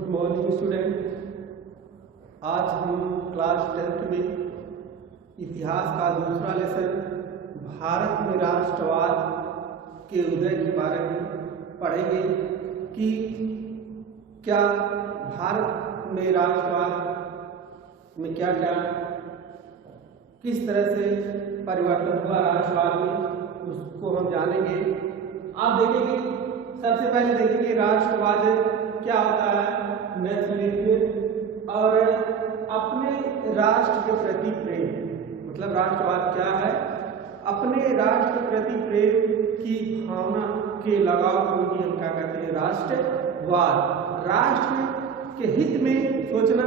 Good morning student. आज हम class 10th में इतिहास का दूसरा लेसन भारत में राष्ट्रवाद के उदय के बारे में पढ़ेंगे कि क्या भारत में राष्ट्रवाद में क्या क्या किस तरह से परिवर्तन हुआ राष्ट्रवाद में, उसको हम जानेंगे। आप देखेंगे, सबसे पहले देखेंगे राष्ट्रवाद क्या होता है। नेशनलिज्म और अपने राष्ट्र के प्रति प्रेम, मतलब राष्ट्रवाद क्या है, अपने राष्ट्र के प्रति प्रेम की भावना के लगाव को ही हम क्या कहते हैं, राष्ट्रवाद। राष्ट्र के हित में सोचना,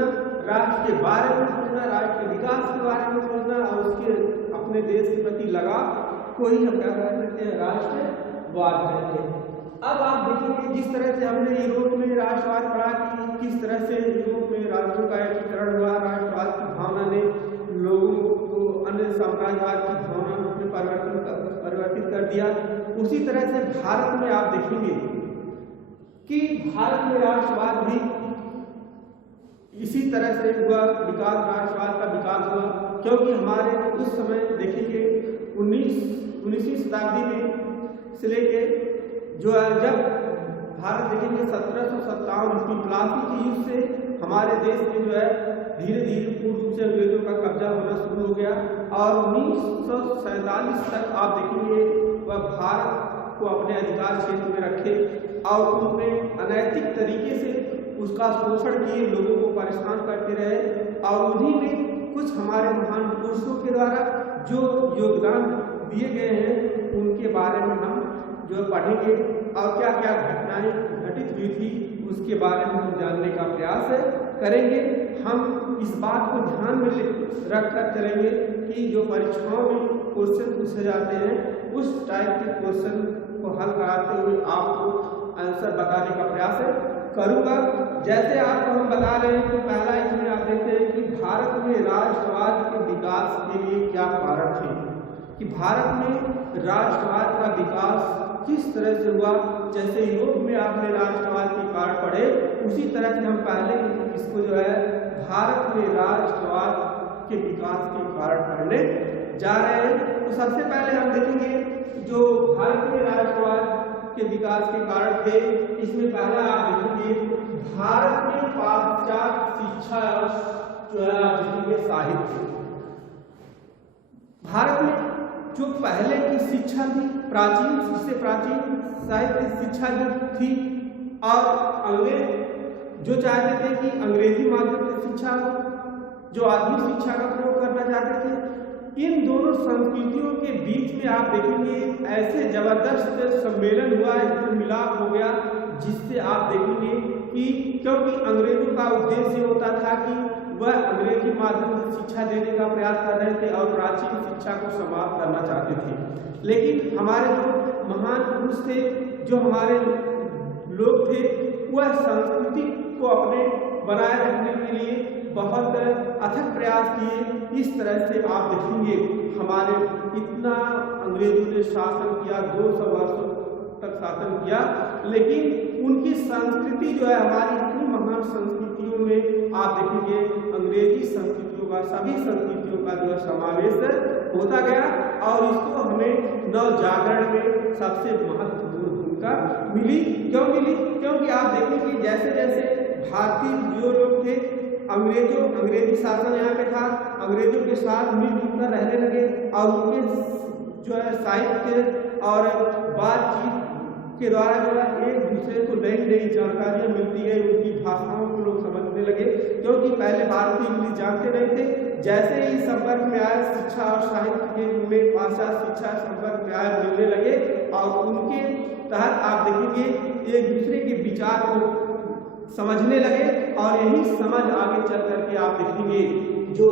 राष्ट्र के बारे में सोचना, राष्ट्र के विकास के बारे में सोचना और उसके अपने देश के प्रति लगाव को ही हम क्या कहते हैं, राष्ट्रवाद कहते हैं। अब आप देखेंगे जिस तरह से हमने यूरोप में राष्ट्रवाद पढ़ा कि किस तरह से यूरोप में राज्यों का एकीकरण हुआ, राष्ट्रवाद की भावना ने लोगों को अन्य साम्राज्यवाद की भावना में परिवर्तित कर दिया। उसी तरह से भारत में आप देखेंगे कि भारत में राष्ट्रवाद भी इसी तरह से हुआ, विकास, राष्ट्रवाद का विकास हुआ। क्योंकि हमारे उस समय देखेंगे 19वीं शताब्दी में से लेके जो है, जब भारत देखेंगे 1757 ईस्वी प्लासी के युग से हमारे देश में जो है धीरे धीरे पूर्ण रूप से अंग्रेजों का कब्जा होना शुरू हो गया और 1947 तक आप देखेंगे वह भारत को अपने अधिकार क्षेत्र में रखे और उन्होंने अनैतिक तरीके से उसका शोषण किए, लोगों को परेशान करते रहे। और उन्हीं में कुछ हमारे महान पुरुषों के द्वारा जो योगदान दिए गए हैं उनके बारे में हम जो पढ़ेंगे और क्या क्या घटनाएं घटित हुई थी उसके बारे में हम जानने का प्रयास करेंगे। हम इस बात को ध्यान में रख कर चलेंगे कि जो परीक्षाओं में क्वेश्चन पूछे जाते हैं उस टाइप के क्वेश्चन को हल कराते हुए आपको आंसर बताने का प्रयास करूंगा। जैसे आपको हम बता रहे हैं तो पहला इसमें आप देखते हैं कि भारत में राष्ट्रवाद के विकास के लिए क्या कारण थे, कि भारत में राष्ट्रवाद का विकास किस तरह से हुआ। जैसे यूरोप में आपने राष्ट्रवाद के कारण पढ़े, उसी तरह से हम पहले इसको जो है भारत में राष्ट्रवाद के विकास के कारण पढ़ने जा रहे हैं। तो सबसे पहले हम देखेंगे जो भारत में राष्ट्रवाद के विकास के कारण थे, इसमें पहला आप देखेंगे भारत में पाश्चात्य शिक्षा जो है आप देखेंगे साहित्य। भारत में जो पहले की शिक्षा थी प्राचीन, इससे प्राचीन साहित्य शिक्षा जो थी और अंग्रेज जो चाहते थे कि अंग्रेजी माध्यम से शिक्षा हो, जो आधुनिक शिक्षा का प्रयोग करना चाहते थे, इन दोनों संस्कृतियों के बीच में आप देखेंगे ऐसे जबरदस्त सम्मेलन हुआ, इसमें मिलाप हो गया, जिससे आप देखेंगे कि क्योंकि अंग्रेजों का उद्देश्य होता था कि वह अंग्रेजी माध्यम से शिक्षा देने का प्रयास कर रहे थे और प्राचीन शिक्षा को समाप्त करना चाहते थे। लेकिन हमारे जो महान पुरुष थे, जो हमारे लोग थे, वह संस्कृति को अपने बनाए रखने के लिए बहुत अथक प्रयास किए। इस तरह से आप देखेंगे हमारे इतना अंग्रेजों ने शासन किया, 200 वर्षों तक शासन किया, लेकिन उनकी संस्कृति जो है हमारी इतनी महान संस्कृतियों में आप देखेंगे अंग्रेजी संस्कृतियों का, सभी संस्कृतियों का जो है समावेश होता गया और इसको हमें नव जागरण में सबसे महत्वपूर्ण भूमिका मिली। क्यों मिली? क्योंकि आप देखेंगे जैसे जैसे भारतीय जो लोग थे, अंग्रेजी शासन यहाँ पे था, अंग्रेजों के साथ मिलजुल कर रहने लगे और उनके जो है साहित्य और बातचीत के द्वारा जो है एक दूसरे को नई नई जानकारियां मिलती है, उनकी भाषाओं को लोग समझने लगे, क्योंकि पहले भारतीय इंग्लिश जानते नहीं थे। जैसे ही संपर्क में आए शिक्षा और साहित्य के में पाश्चात्य शिक्षा संपर्क में आए, मिलने लगे और उनके तहत आप देखेंगे एक दूसरे के विचार को समझने लगे और यही समझ आगे चल करके आप देखेंगे जो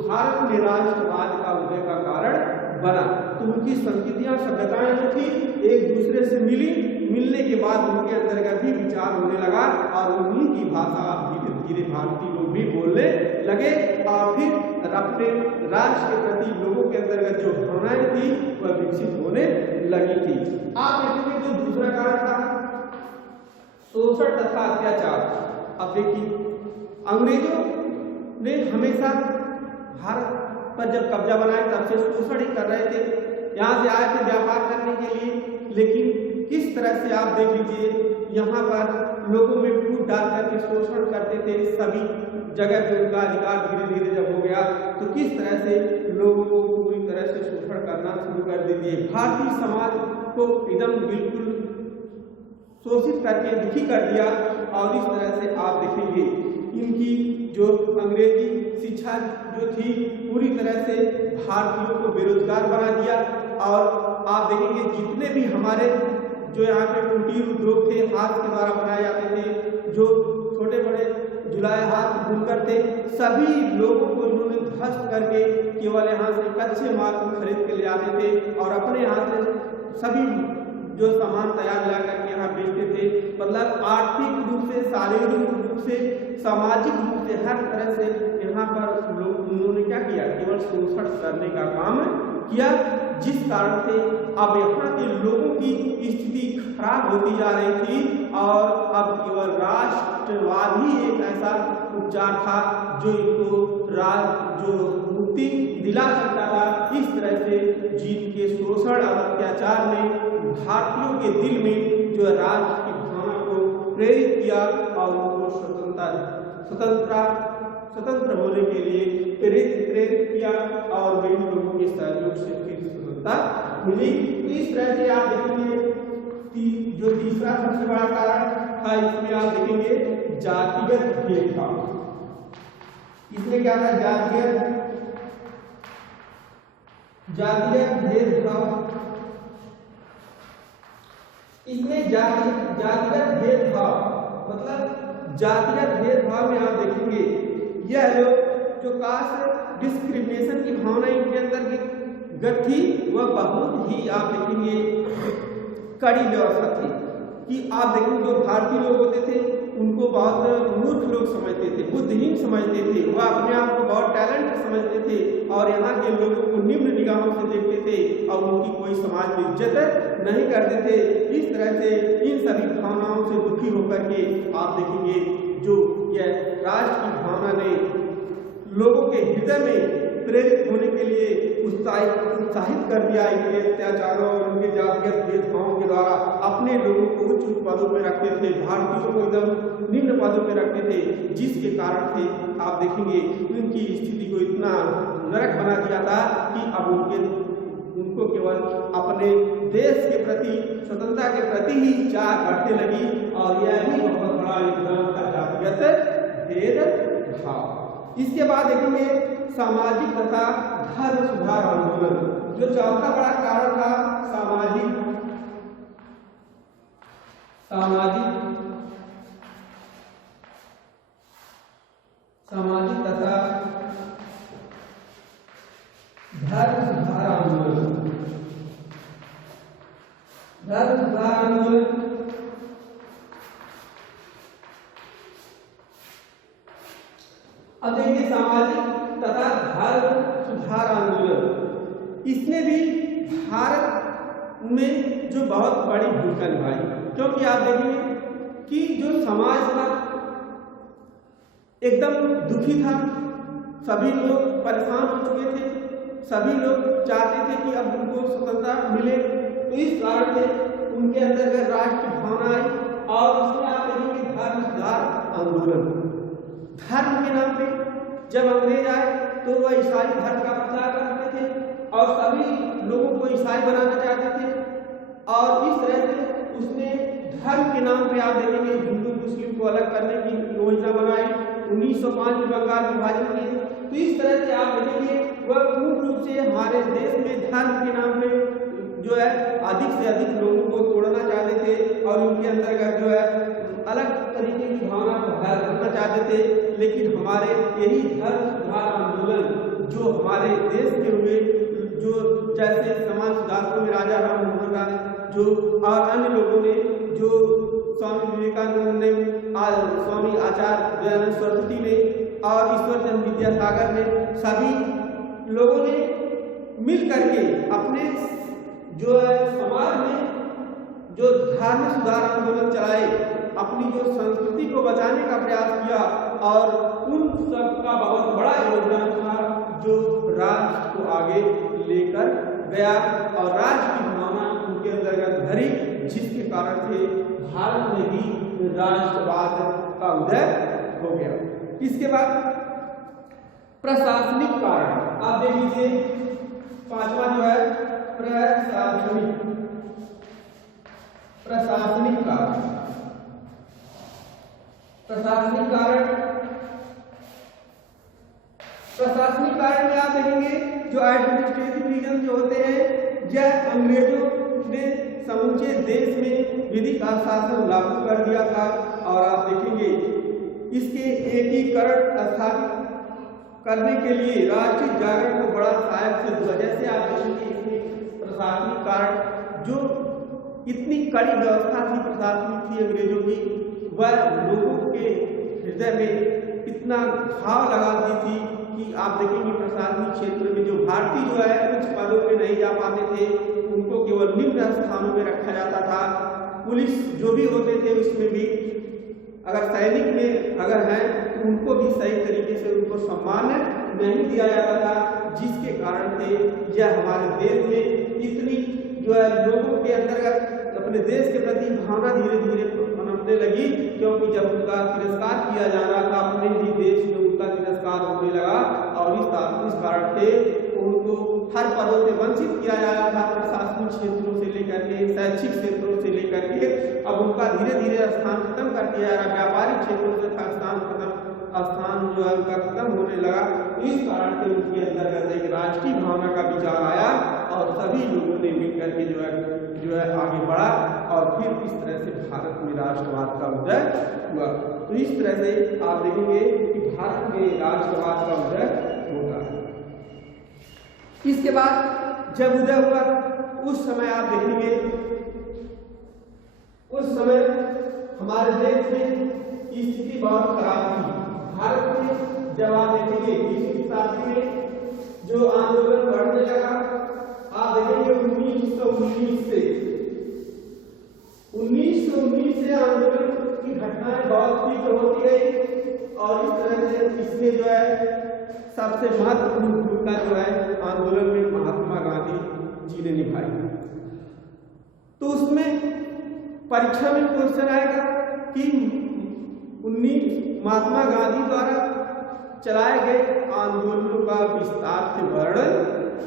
भारत में राष्ट्रवाद का उदय का कारण बना। तो उनकी संस्कृतियां, सभ्यताएं जो थी एक दूसरे से मिलने के बाद उनके अंतर्गत ही विचार होने लगा और उन्हीं की भाषा धीरे धीरे भारतीय लोग भी बोलने लगे और फिर अपने राष्ट्र के प्रति लोगों के अंतर्गत जो भावनाएं थी वह विकसित होने लगी थी। आप देखेंगे जो दूसरा कारण था शोषण तथा अत्याचार। अब देखिए, अंग्रेजों ने हमेशा भारत पर जब कब्जा बनाया तब से शोषण ही कर रहे थे। यहाँ से आए थे व्यापार करने के लिए, लेकिन किस तरह से आप देख लीजिए, यहाँ पर लोगों में फूट डाल करके शोषण करते थे। सभी जगह पे उनका अधिकार धीरे धीरे जब हो गया तो किस तरह से लोगों को पूरी तरह से शोषण करना शुरू कर दिए। भारतीय समाज को एकदम बिल्कुल शोषित करके दुखी कर दिया। और इस तरह से आप देखेंगे इनकी जो अंग्रेजी शिक्षा जो थी पूरी तरह से भारतीयों को बेरोजगार बना दिया। और आप देखेंगे जितने भी हमारे जो यहाँ पे कुटीर उद्योग थे, हाथ के द्वारा बनाए जाते थे, जो छोटे बड़े जुलाए हाथ बुनकर थे, सभी लोगों को इन्होंने ध्वस्त करके केवल यहाँ से कच्चे माल को खरीद के ले आते थे और अपने यहाँ से सभी जो सामान तैयार ला करके यहाँ बेचते थे। मतलब आर्थिक रूप से, शारीरिक रूप से, सामाजिक रूप से, हर तरह से यहाँ पर लोग उन्होंने क्या किया, केवल शोषण करने का काम किया, जिस कारण से अब यहाँ के लोगों की स्थिति खराब होती जा रही थी। और अब केवल राष्ट्रवाद ही एक ऐसा उपचार था जो इनको जो मुक्ति दिला सकता था। इस तरह से जिनके शोषण और अत्याचार ने भारतीयों के दिल में जो राष्ट्र की भावना को प्रेरित किया और उनको स्वतंत्र होने के लिए प्रेरित किया और वे लोगों के सहयोग से फिर स्वतंत्रता मिली। इस तरह से आप देखेंगे जो तीसरा सबसे बड़ा कारण था, इसमें आप देखेंगे जातिगत भेदभाव। इसमें क्या था, जातिगत भेदभाव। इसमें जातिगत भेदभाव मतलब जातिगत भेदभाव में आप देखेंगे यह जो कास्ट डिस्क्रिमिनेशन की भावना इनके अंदर थी, वह बहुत ही आप देखेंगे कड़ी व्यवस्था थी। कि आप देखेंगे जो भारतीय लोग होते थे उनको बहुत मूर्ख लोग समझते थे, बुद्धिहीन समझते थे, वह अपने आप को बहुत टैलेंट समझते थे और यहाँ के लोगों को निम्न निगाहों से देखते थे और उनकी कोई समाज में इज्जत नहीं करते थे। इस तरह से इन सभी भावनाओं से दुखी होकर के आप देखेंगे जो यह राष्ट्र की भावना ने लोगों के हृदय में प्रेरित होने के लिए उत्साहित कर दिया। इनके अत्याचारों और उनके जातिगत भेदभावों के द्वारा अपने लोगों को उच्च पदों पर रखते थे, भारतीयों को एकदम निम्न पदों पर रखते थे, जिसके कारण से आप देखेंगे उनकी स्थिति को इतना नरक बना दिया था कि अब उनको केवल अपने देश के प्रति, स्वतंत्रता के प्रति ही चाह बढ़ने लगी। और यह भी बहुत बड़ा योगदान था जातिगत भेदभाव। इसके बाद देखेंगे सामाजिक तथा धर्म सुधार आंदोलन। जो चौथा बड़ा कारण था सामाजिक तथा धर्म सुधार आंदोलन। अब देखिए सामाजिक तथा धर्म सुधार आंदोलन, इसने भी भारत में जो बहुत बड़ी भूमिका निभाई। क्योंकि आप देखेंगे कि जो समाज था एकदम दुखी था, सभी लोग परेशान हो चुके थे, सभी लोग चाहते थे कि अब उनको स्वतंत्रता मिले। तो इस कारण से उनके अंदर राष्ट्र की भावना आई और उसमें आप देखेंगे धर्म सुधार आंदोलन। धर्म के नाम पे जब अंग्रेज आए तो वह ईसाई धर्म का प्रचार करते थे और सभी लोगों को ईसाई बनाना चाहते थे। और इस तरह से उसने धर्म के नाम पे आप देखेंगे हिंदू मुस्लिम को अलग करने की योजना बनाई। 1905 में बंगाल विभाजन किए। तो इस तरह से आप देखेंगे वह पूर्ण रूप से हमारे देश में धर्म के नाम पे जो है अधिक से अधिक लोगों को तोड़ना चाहते थे और उनके अंतर्गत जो है अलग तरीके की भावना को पैदा करना चाहते थे। लेकिन हमारे यही धर्म सुधार आंदोलन जो हमारे देश के हुए, जो जैसे समाज सुधारकों में राजा राम मोहन राय जो और अन्य लोगों ने, जो स्वामी विवेकानंद ने, स्वामी आचार्य दयानंद सरस्वती ने और ईश्वर चंद्र विद्यासागर ने, सभी लोगों ने मिल करके अपने जो है समाज में जो धर्म सुधार आंदोलन चलाए अपनी जो संस्कृति को बचाने का प्रयास किया और उन सब का बहुत बड़ा योगदान था जो राष्ट्र को आगे लेकर गया और राष्ट्र की भावना उनके अंतर्गत भरी, जिसके कारण से भारत में भी राष्ट्रवाद का उदय हो गया। इसके बाद प्रशासनिक कारण आप देख लीजिए, पांचवा जो है प्रशासनिक कारण। प्रशासनिक कारण में आप देखेंगे जो एडमिनिस्ट्रेटिव रीजन जो होते हैं, यह अंग्रेजों ने समूचे देश में विधिक शासन लागू कर दिया था और आप देखेंगे इसके एकीकरण स्थापित करने के लिए राष्ट्रीय जागरण को बड़ा सहायक सिद्ध हुआ। जैसे आप देखेंगे इसमें प्रशासनिक कारण जो इतनी कड़ी व्यवस्था थी, प्रशासनिक थी अंग्रेजों की, वह लोगों के हृदय में इतना घाव लगाती थी कि आप देखेंगे प्रशासनिक क्षेत्र में जो भारतीय जो है उच्च पदों पे नहीं जा पाते थे, उनको केवल निम्न स्थानों में रखा जाता था। पुलिस जो भी होते थे उसमें भी अगर सैनिक में अगर हैं तो उनको भी सही तरीके से उनको सम्मान नहीं दिया जाता था, जिसके कारण से यह हमारे देश में इतनी जो है लोगों के अंतर्गत अपने देश के प्रति भावना धीरे धीरे पनपने लगी, क्योंकि जब उनका तिरस्कार किया जा रहा था अपने ही देश में उनका तिरस्कार होने लगा और इस कारण से उनको हर पदों से वंचित किया जा रहा था, प्रशासनिक क्षेत्रों से लेकर के शैक्षिक क्षेत्रों से लेकर के अब उनका धीरे धीरे स्थान खत्म कर दिया जा रहा, व्यापारिक क्षेत्रों से स्थान जो है उनका खत्म होने लगा। इस कारण से उनके अंतर्गत एक राष्ट्रीय भावना का विचार आया और सभी लोगों ने मिलकर के जो है आगे बढ़ा और फिर इस तरह से भारत में राष्ट्रवाद का उदय हुआ। तो इस तरह से आप देखेंगे कि भारत में राष्ट्रवाद का उदय होगा। इसके बाद जब उदय हुआ उस समय आप देखेंगे उस समय हमारे देश में स्थिति बहुत खराब थी। भारत में जब आप देखेंगे 20वीं शताब्दी में जो आंदोलन बढ़ने लगा, आप देखेंगे 1919 से आंदोलन की घटनाएं बहुत तीव्र होती गई और इस तरह से इसमें जो है सबसे महत्वपूर्ण भूमिका जो है आंदोलन में महात्मा गांधी जी ने निभाई। तो उसमें परीक्षा में क्वेश्चन आएगा कि महात्मा गांधी द्वारा चलाए गए आंदोलनों का विस्तार से वर्णन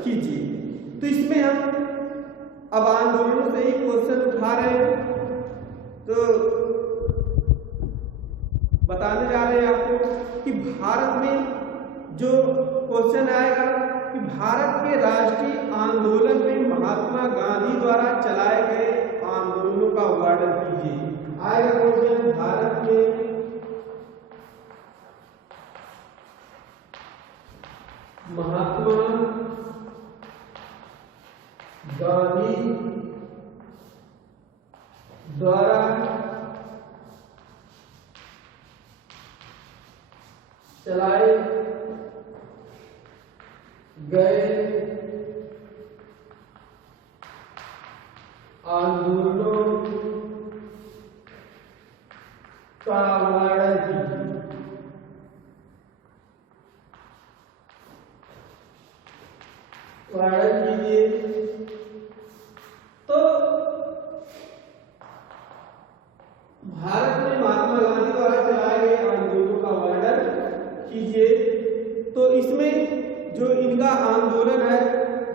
कीजिए। तो इसमें हम अब आंदोलनों से एक क्वेश्चन उठा रहे हैं, तो बताने जा रहे हैं आपको कि भारत में जो क्वेश्चन आएगा कि भारत के राष्ट्रीय आंदोलन में महात्मा गांधी द्वारा चलाए गए आंदोलनों का वर्णन कीजिए। आएगा क्वेश्चन भारत के महात्मा गांधी द्वारा चलाए गए आंदोलनों का वर्णन कीजिए। तो भारत में महात्मा गांधी द्वारा चलाए गए आंदोलनों का वर्णन कीजिए। तो इसमें जो इनका आंदोलन है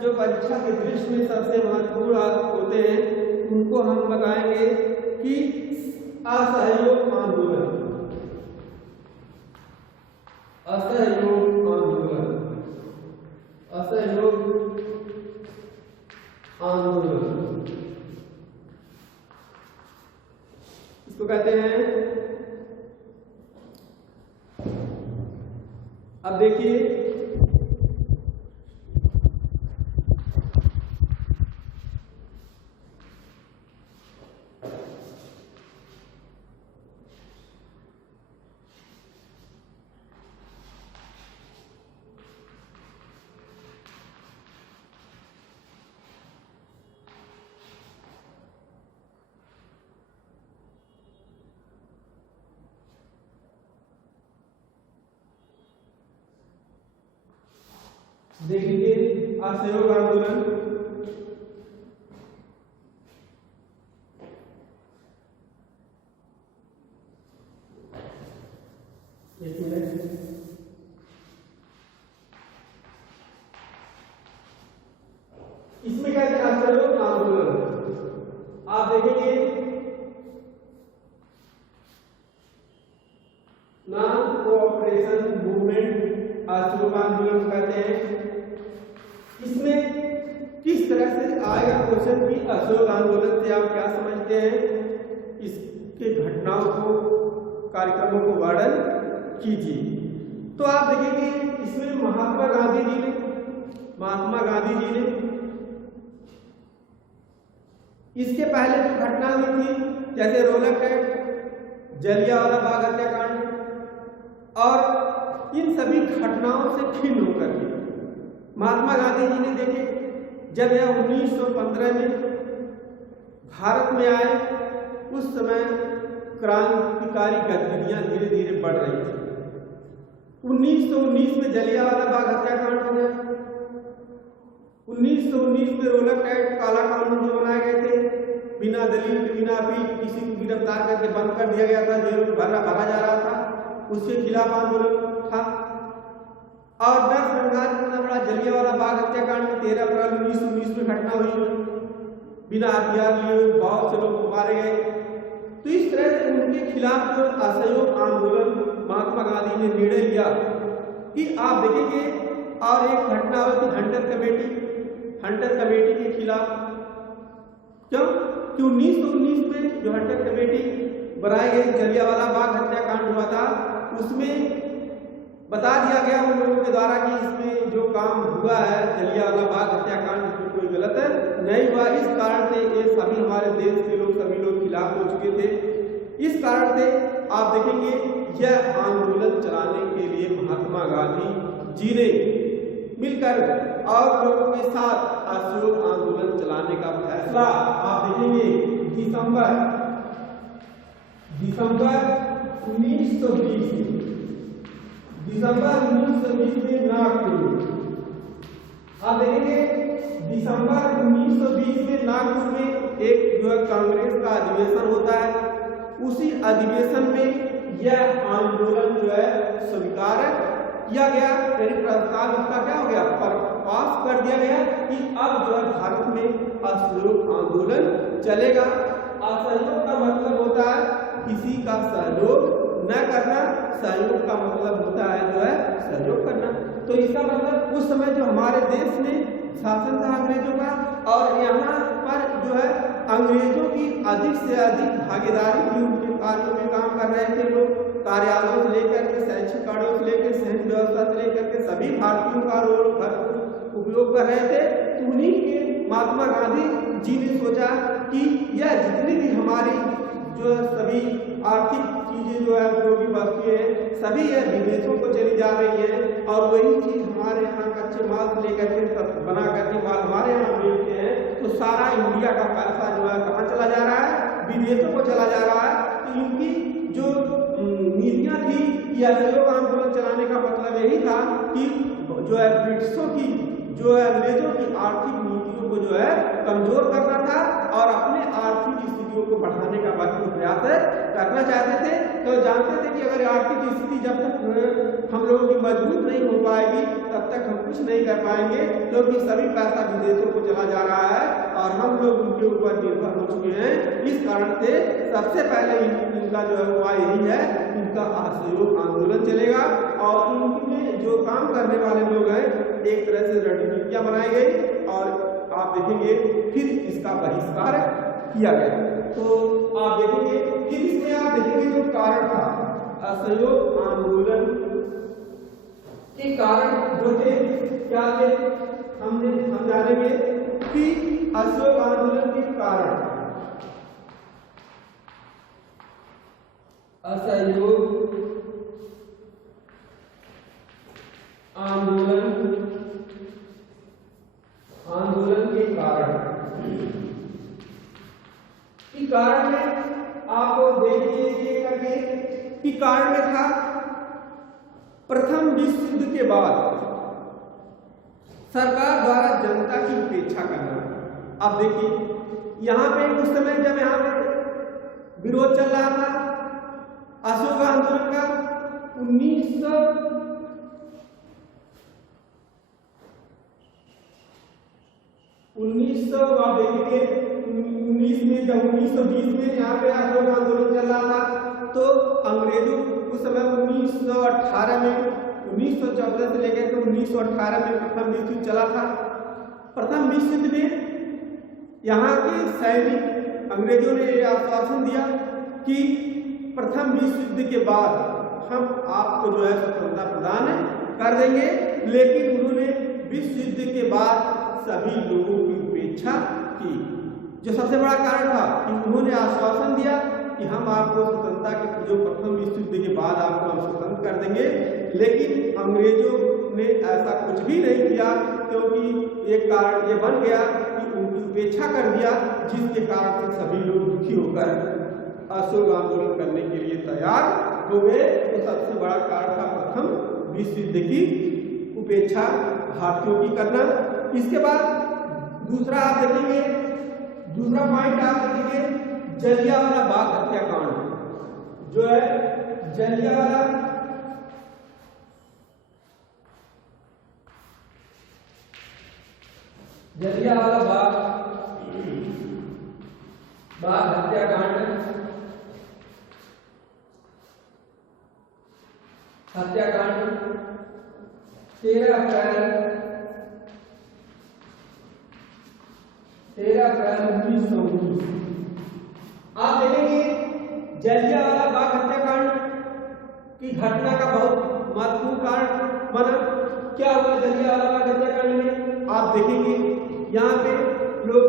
जो परीक्षा के दृष्टि में सबसे महत्वपूर्ण होते हैं उनको हम बताएंगे कि असहयोग आंदोलन, असहयोग आंदोलन, असहयोग आंदोलन इसको कहते हैं। अब देखिए देखिए असहयोग आंदोलन, एक मिनट, इसमें कहते हैं असहयोग आंदोलन। आप देखेंगे नॉन कोऑपरेशन मूवमेंट असहयोग आंदोलन कहते हैं। इसमें किस तरह से आएगा क्वेश्चन की असहयोग आंदोलन से आप क्या समझते हैं, इसके घटनाओं को, कार्यक्रमों को वर्णन कीजिए। तो आप देखेंगे इसमें महात्मा गांधी जी ने इसके पहले जो घटना हुई थी, जैसे रोलक एक्ट, जलियांवाला बाग हत्याकांड, और इन सभी घटनाओं से खिन्न होकर के महात्मा गांधी जी ने देखे जब यह 1915 में भारत में आए, उस समय क्रांतिकारी गतिविधियां धीरे धीरे बढ़ रही थी। 1919 में जलियांवाला बाग हत्याकांड हो गया। 1919 में रोलक एक्ट, काला कानून जो बनाए गए थे, बिना दलील के, बिना अपील किसी को गिरफ्तार करके बंद कर दिया गया था, जेल में भरा जा रहा था, उसके खिलाफ आंदोलन था। और 10 बंगाल इतना बड़ा जलियांवाला बाग हत्याकांड में 13 अप्रैल 1919 में घटना हुई, बिना हथियार लिए बहुत से लोग मारे गए। तो इस तरह से उनके खिलाफ जो असहयोग आंदोलन महात्मा गांधी ने निर्णय लिया कि आप देखेंगे। और एक घटना हुई थी हंटर कमेटी के खिलाफ। क्यों कि 1919 में जो हंटर कमेटी बनाई गई, जलियांवाला बाग हत्याकांड हुआ था, उसमें बता दिया गया उन लोगों के द्वारा कि इसमें जो काम हुआ है जलियांवाला बाग हत्याकांड, इसमें कोई गलत नहीं हुआ। इस कारण से ये सभी हमारे देश के लोग, सभी लोग खिलाफ हो चुके थे। इस कारण से आप देखेंगे यह आंदोलन चलाने के लिए महात्मा गांधी जी ने मिलकर और लोगों के साथ असहयोग आंदोलन चलाने का फैसला, आप देखेंगे दिसंबर 1920 में नागपुर, आप देखेंगे दिसंबर 1920 में नागपुर में एक जो है कांग्रेस का अधिवेशन होता है। उसी अधिवेशन में यह आंदोलन जो है स्वीकार किया गया, यानी प्रस्ताव इसका क्या हो गया, पास कर दिया गया कि अब जो है भारत में असहयोग आंदोलन चलेगा। असहयोग का मतलब होता है किसी का सहयोग न करना, सहयोग का मतलब होता है जो है सहयोग करना। तो इसका मतलब उस समय जो हमारे देश में शासन था अंग्रेजों का, और यहाँ पर जो है अंग्रेजों की अधिक से अधिक भागीदारी थी, उनके कार्यों में काम कर रहे थे लोग, कार्यालयों से लेकर के, शैक्षिक कार्यों से लेकर, शहरी व्यवस्था से लेकर के सभी भारतीयों का रोल भरपूर उपयोग कर रहे थे। तो उन्हीं के महात्मा गांधी जी ने सोचा कि यह जितनी भी हमारी जो सभी आर्थिक चीजें जो है, उपयोगी वस्तुएं हैं, सभी यह विदेशों को चली जा रही है, और वही चीज हमारे यहाँ कच्चे माल से लेकर के बना करके माल हमारे यहाँ बेचते हैं, तो सारा इंडिया का पैसा जो है कहाँ चला जा रहा है, विदेशों को चला जा रहा है। तो इनकी जो नीतियां थी, यह असहयोग आंदोलन चलाने का मतलब यही था कि जो है ब्रिटिशों की, जो है अंग्रेजों की आर्थिक नीतियों को जो है कमजोर करना था, और अपने आर्थिक स्थितियों को बढ़ाने का भरपूर प्रयास करना चाहते थे। तो जानते थे कि अगर आर्थिक स्थिति जब तक हम लोगों की मजबूत नहीं हो पाएगी, तब तक हम कुछ नहीं कर पाएंगे, क्योंकि सभी पैसा विदेशों को चला जा रहा है और हम लोग उनके ऊपर निर्भर हो चुके हैं। इस कारण से सबसे पहले इनका जो है उपाय यही है, इनका असहयोग आंदोलन चलेगा, और इनमें जो काम करने वाले लोग हैं, एक तरह से रणनीतियां बनाई गई, और आप देखेंगे फिर इसका बहिष्कार किया गया। तो आप देखेंगे फिर इसमें आप देखेंगे जो कारण था असहयोग आंदोलन के कारण जो थे क्या थे, हम जानेंगे कि असहयोग आंदोलन के कारण, असहयोग आंदोलन के कारण में आपको देखिए करके कि कारण था प्रथम विश्व युद्ध के बाद सरकार द्वारा जनता की उपेक्षा करना। अब देखिए यहाँ पे उस समय जब यहाँ पे विरोध चल रहा था अशोक आंदोलन का 1900 आप देखेंगे 19 में जब 1920 में यहाँ पे अशोक आंदोलन चल रहा था तो अंग्रेजों उस समय 1918 में 1914 से लेकर के 1918 में प्रथम विश्व युद्ध चला था। प्रथम विश्व युद्ध में यहाँ के सैनिक अंग्रेजों ने यह आश्वासन दिया कि प्रथम विश्व युद्ध के बाद हम आपको जो है स्वतंत्रता प्रदान कर देंगे, लेकिन उन्होंने विश्व युद्ध के बाद सभी लोगों की उपेक्षा की। जो सबसे बड़ा कारण था कि उन्होंने आश्वासन दिया कि हम आपको स्वतंत्रता के जो प्रथम विश्व युद्ध के बाद आपको हम स्वतंत्र कर देंगे, लेकिन अंग्रेजों ने ऐसा कुछ भी नहीं किया, क्योंकि एक कारण ये बन गया कि उनकी उपेक्षा कर दिया, जिसके कारण से सभी लोग दुखी होकर अशोक आंदोलन करने के लिए तैयार हो गए। तो सबसे बड़ा कारण था प्रथम विश्व युद्ध की उपेक्षा भारतीयों की करना। इसके बाद दूसरा आप देखेंगे, दूसरा पॉइंट आप देखेंगे जलियांवाला बाग हत्याकांड जो है जलियांवाला बाग हत्याकांड 13 अप्रैल 1919। आप देखेंगे जलियांवाला बाग हत्याकांड की घटना का बहुत महत्वपूर्ण कारण बना। क्या हुआ जलियांवाला बाग हत्याकांड में? आप देखेंगे यहाँ पे लोग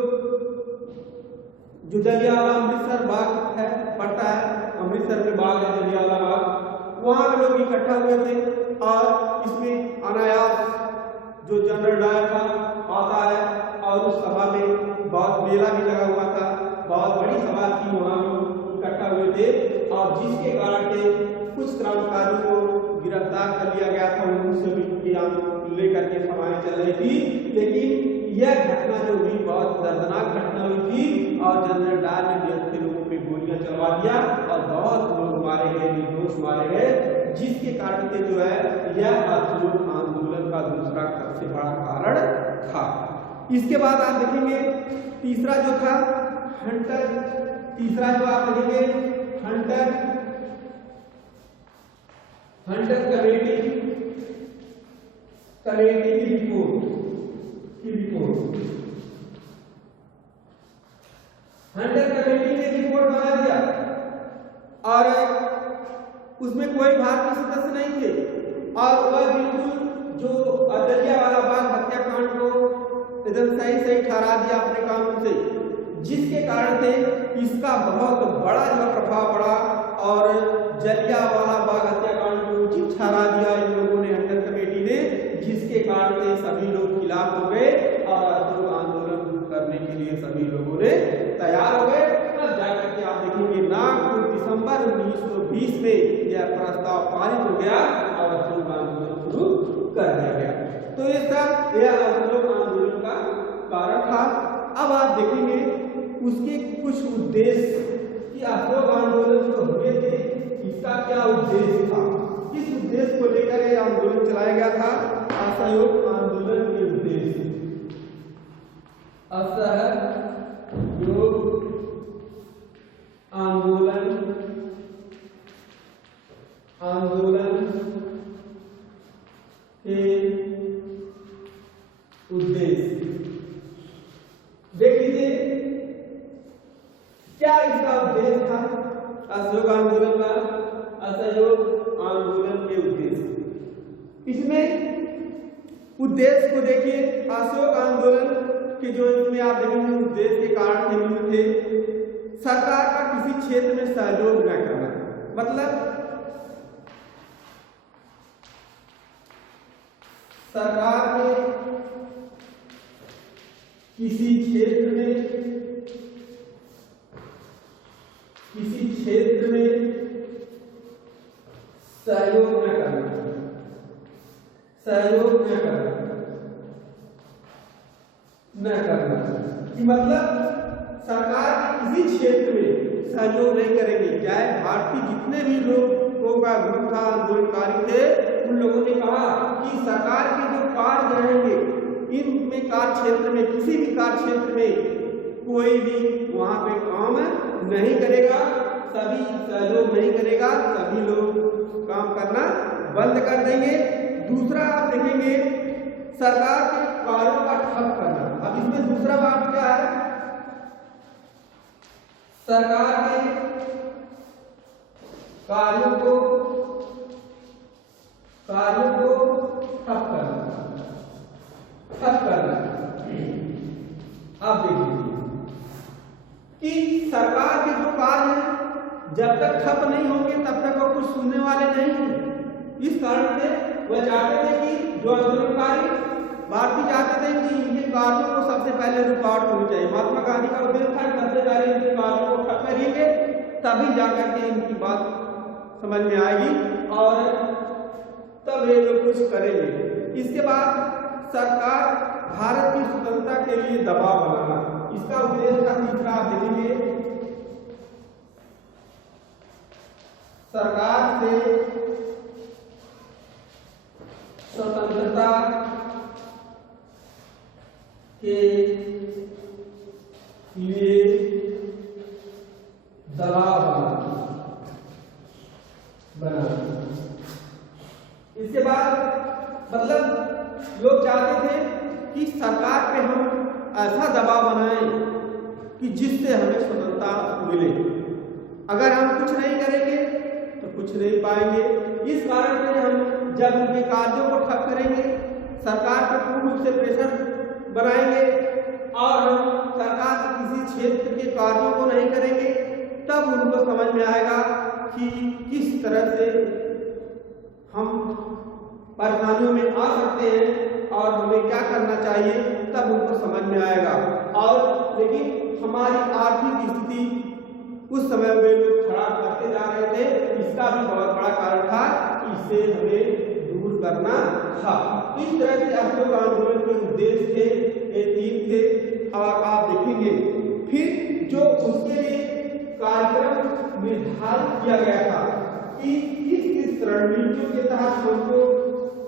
जो जलियांवाला अमृतसर बाग है पड़ता है, अमृतसर में बाग है जलियांवाला बाग, वहां पे लोग इकट्ठा हुए थे और इसमें अनायास जो जनरल डायर था आता है और उस सभा में बहुत मेला भी लगा हुआ था, बहुत बड़ी सभा थी, वहां लोग इकट्ठा हुए थे और जिसके कारण से कुछ क्रांतिकारियों को गिरफ्तार कर लिया गया था। उनसे भी लेकर के सभाएं चल रही थी, लेकिन यह घटना जो हुई बहुत दर्दनाक घटना हुई थी और जनरल डायर ने बेहतर लोगों पे गोलियां चलवा दिया और बहुत लोग मारे गए, निर्दोष मारे गए, जिसके कारण से जो है यह अशोक आंदोलन का दूसरा सबसे बड़ा कारण था। इसके बाद आप देखेंगे तीसरा जो था हंटर, तीसरा जो आप देखेंगे हंटर कमेटी की रिपोर्ट हंटर कमेटी ने रिपोर्ट बना दिया और उसमें कोई भारतीय सदस्य नहीं थे और वह बिल्कुल जो जलियांवाला बाग हत्याकांड को एकदम सही ठहरा दिया अपने कानून से, जिसके कारण से इसका बहुत बड़ा जो प्रभाव पड़ा और जलियांवाला बाग हत्याकांड को उचित ठहरा दिया इन लोगों ने, हंटर कमेटी ने, जिसके कारण से सभी लोग खिलाफ हो गए और अशोक आंदोलन करने के लिए सभी लोगों ने तैयार हो गए। तब जाकर के आप देखेंगे नागपुर दिसंबर 1920 में यह प्रस्ताव पारित हो गया और अशोक आंदोलन शुरू कर दिया गया। तो यह अशोक आंदोलन का कारण था। अब आप देखेंगे उसके कुछ उद्देश्य कि अशोक आंदोलन जो हुए थे इसका क्या उद्देश्य था, किस उद्देश्य को लेकर यह आंदोलन चलाया गया था। असहयोग आंदोलन के उद्देश्य, असहयोग आंदोलन के उद्देश्य देख लीजिए क्या इसका उद्देश्य था अशोक आंदोलन का, असहयोग आंदोलन के उद्देश्य। इसमें उद्देश्य को देखिए, अशोक आंदोलन के जो इसमें आप देखेंगे उद्देश्य के कारण निम्न थे। सरकार का किसी क्षेत्र में सहयोग न करना, मतलब सरकार ने किसी क्षेत्र में सहयोग न करना, न करना। कि मतलब सरकार के किसी क्षेत्र में सहयोग नहीं करेंगे। चाहे भारतीय जितने भी लोगों का ग्रुप था, आंदोलनकारी थे, उन लोगों ने कहा कि सरकार के जो कार्य रहेंगे इनमें कार्य क्षेत्र में, किसी भी कार्य क्षेत्र में कोई भी वहां पे काम नहीं करेगा, सभी सहयोग नहीं करेगा, सभी लोग काम करना बंद कर देंगे। दूसरा आप देखेंगे सरकार के कार्यों का ठप करना। अब इसमें दूसरा बात क्या है, सरकार के कार्यों को ठप करना। आप देखिए कि सरकार के जो कार्य हैं जब तक ठप नहीं होंगे तब तक वो कुछ सुनने वाले नहीं हैं। इस कारण से वह चाहते थे कि जो आंदोलनकारी भारतीय चाहते थे कि इनके कार्यों को सबसे पहले रुकावट होनी चाहिए। महात्मा गांधी का उद्देश्य था सबसे पहले इनके कार्यों को ठप करेंगे, तभी जाकर के इनकी बात समझ में आएगी और तब ये लोग कुछ करेंगे। इसके बाद सरकार भारत की स्वतंत्रता के लिए दबाव बनाना, इसका उद्देश्य था। तीसरा आप देखेंगे सरकार से स्वतंत्रता के लिए दबाव बनाना। इसके बाद मतलब लोग चाहते थे कि सरकार पे हम ऐसा दबाव बनाएं कि जिससे हमें स्वतंत्रता मिले। अगर हम कुछ नहीं करेंगे तो कुछ नहीं पाएंगे। इस कारण से हम जब उनके कार्यों को ठप करेंगे, सरकार पर पूर्ण रूप से प्रेशर बनाएंगे और हम सरकार के किसी क्षेत्र के कार्यों को नहीं करेंगे, तब उनको समझ में आएगा कि किस तरह से हम परेशानियों में आ सकते हैं और हमें क्या करना चाहिए, तब उनको समझ में आएगा। और लेकिन हमारी आर्थिक स्थिति उस समय वे लोग खराब करते जा रहे थे, इसका भी बहुत बड़ा कारण था, इसे हमें दूर करना था। इस तरह से असहयोग आंदोलन के उद्देश्य थे, ये 3 थे। और आप देखेंगे फिर जो उसके लिए कार्यक्रम निर्धारित किया गया था कि किस रणनीतियों के तहत हमको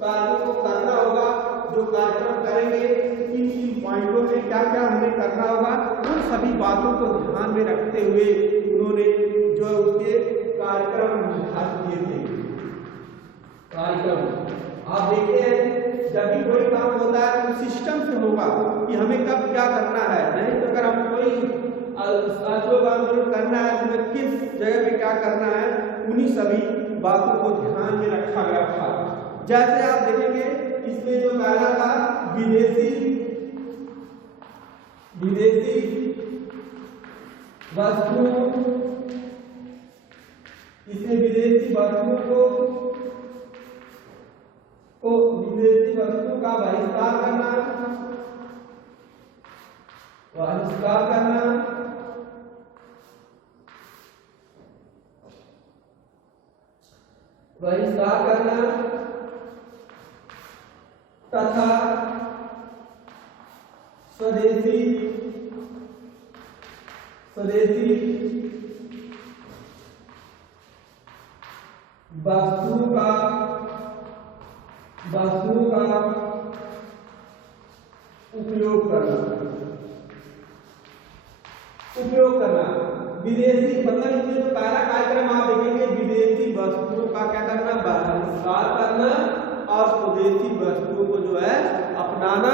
कार्यों को करना होगा, जो कार्यक्रम करेंगे इन पॉइंटों में क्या क्या हमें करना होगा, उन सभी बातों को ध्यान में रखते हुए उन्होंने जो उसके कार्यक्रम निर्धारित किए थे। कार्यक्रम आप देखते हैं जब भी कोई काम होता है तो सिस्टम से होगा कि हमें कब क्या करना है। नहीं तो अगर हम कोई असहयोग आंदोलन करना है तो हमें किस जगह पे क्या करना है, उन्हीं सभी बातों को ध्यान में रखा गया था। जैसे आप देखेंगे इसमें जो पहला था विदेशी वस्तुओं, इसमें विदेशी वस्तुओं विदेशी वस्तुओं का बहिष्कार करना, तथा स्वदेशी वस्तुओं का उपयोग करना। विदेशी मतलब इसमें जो पहला कार्यक्रम आप देखेंगे विदेशी वस्तुओं का क्या करना, बहिष्कार करना और स्वदेशी वस्तुओं को जो है अपनाना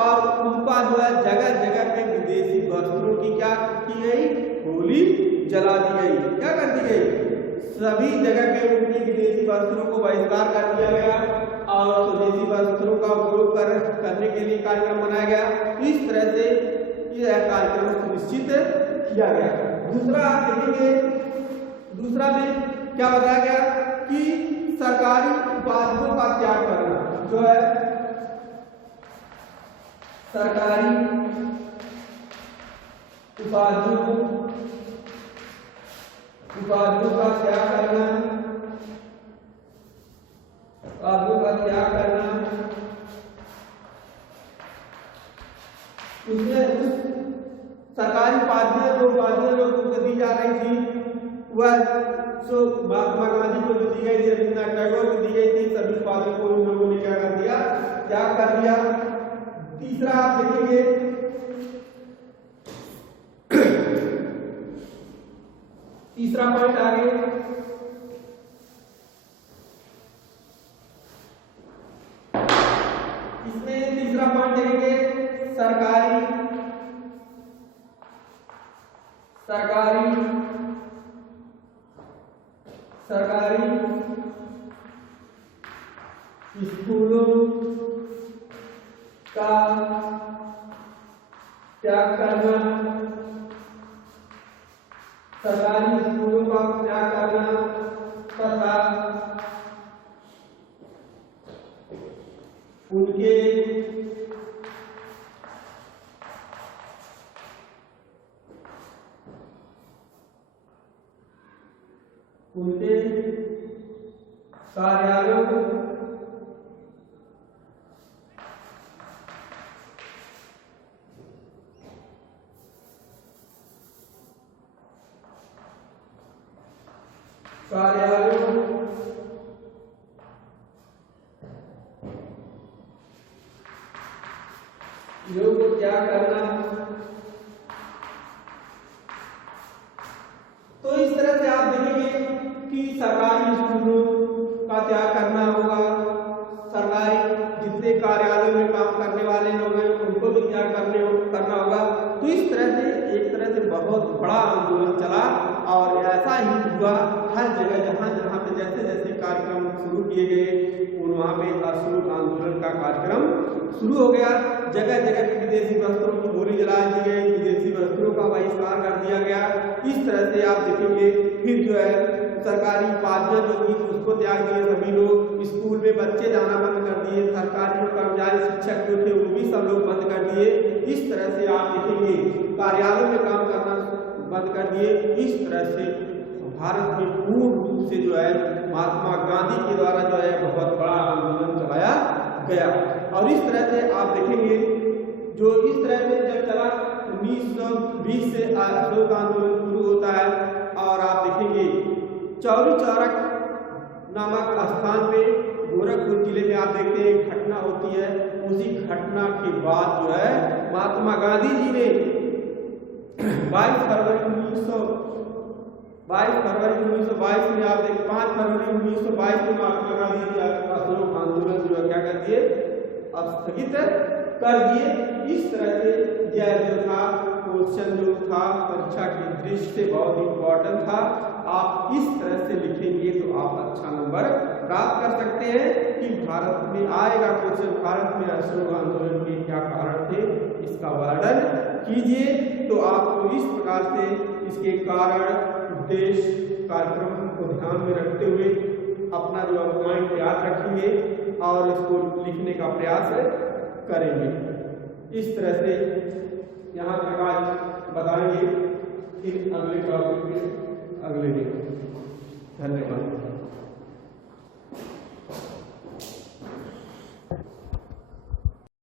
और उनका जो है जगह जगह पे विदेशी वस्तुओं की क्या की गई, होली जला दी गई। क्या कर दी गई, सभी जगह पे उनकी विदेशी वस्तुओं को बहिष्कार कर दिया गया और स्वदेशी वस्तुओं का उपयोग करने के लिए कार्यक्रम बनाया गया। इस तरह से यह कार्यक्रम सुनिश्चित किया गया। दूसरा आप देखेंगे, दूसरा में क्या बताया गया कि सरकारी उपाधियों का त्याग करना, जो है सरकारी उपाधियों का त्याग करना, उसमें उस सरकारी उपाधियां जो लोगों को दी जा रही थी वह सो महात्मा गांधी को जो दी गई थी, रविन्द्रनाथ टैगोर को दी गई थी, सभी उपाधियों को उन लोगों ने क्या कर दिया, त्याग कर दिया। तीसरा आप देखेंगे तीसरा पॉइंट आगे इसमें तीसरा पॉइंट देखेंगे सरकारी स्कूलों का त्याग करना, सरकारी स्कूलों का त्याग करना तथा उनके कार्यालयों योग को त्याग करना। तो इस तरह से आप देखेंगे कि सरकारी स्कूलों का त्याग करना होगा, सरकारी जितने कार्यालयों में काम करने वाले लोग हैं उनको भी त्याग करना होगा। तो इस तरह से एक तरह से बहुत बड़ा आंदोलन चला और ऐसा ही हुआ हर जगह जहाँ पे जैसे जैसे कार्यक्रम शुरू किए गए वहाँ पे अशोक आंदोलन का कार्यक्रम शुरू हो गया। जगह जगह पे विदेशी वस्त्रों की गोली जला दी गई, विदेशी वस्त्रों का बहिष्कार कर दिया गया। इस तरह से आप देखेंगे फिर जो है सरकारी उपाधियां जो थी उसको त्याग दिए सभी लोग, स्कूल में बच्चे जाना बंद कर दिए, सरकारी कर्मचारी शिक्षक जो थे वो भी सब लोग बंद कर दिए। इस तरह से आप देखेंगे कार्यालयों में काम करना बंद कर दिए। इस तरह से भारत में पूर्ण रूप से जो है महात्मा गांधी के द्वारा जो है बहुत बड़ा आंदोलन चलाया गया। और इस तरह से आप देखेंगे जो इस तरह से जब चला 1920 से अशोक आंदोलन शुरू होता है और आप देखेंगे चौरी चौरक नामक स्थान पे गोरखपुर जिले में आप देखते हैं घटना होती है। उसी घटना के बाद जो है महात्मा गांधी जी ने 22 फरवरी 1922 में आप देख 5 फरवरी 1922 में महात्मा गांधी जी अशोक आंदोलन जो है क्या कर दिए, अब स्थगित कर दिए। इस तरह से यह जो था क्वेश्चन जो था परीक्षा की दृष्टि से बहुत इंपॉर्टेंट था। आप इस तरह से लिखेंगे तो आप अच्छा नंबर प्राप्त कर सकते हैं कि भारत में आएगा क्वेश्चन, भारत में अशोक आंदोलन के क्या कारण थे इसका वर्णन कीजिए। तो आपको इस प्रकार से इसके कारण उद्देश्य कार्यक्रम को ध्यान में रखते हुए अपना जो पॉइंट याद रखेंगे और इसको लिखने का प्रयास करेंगे। इस तरह से यहाँ पे आज बताएंगे फिर अगले टॉपिक में अगले दिन। धन्यवाद।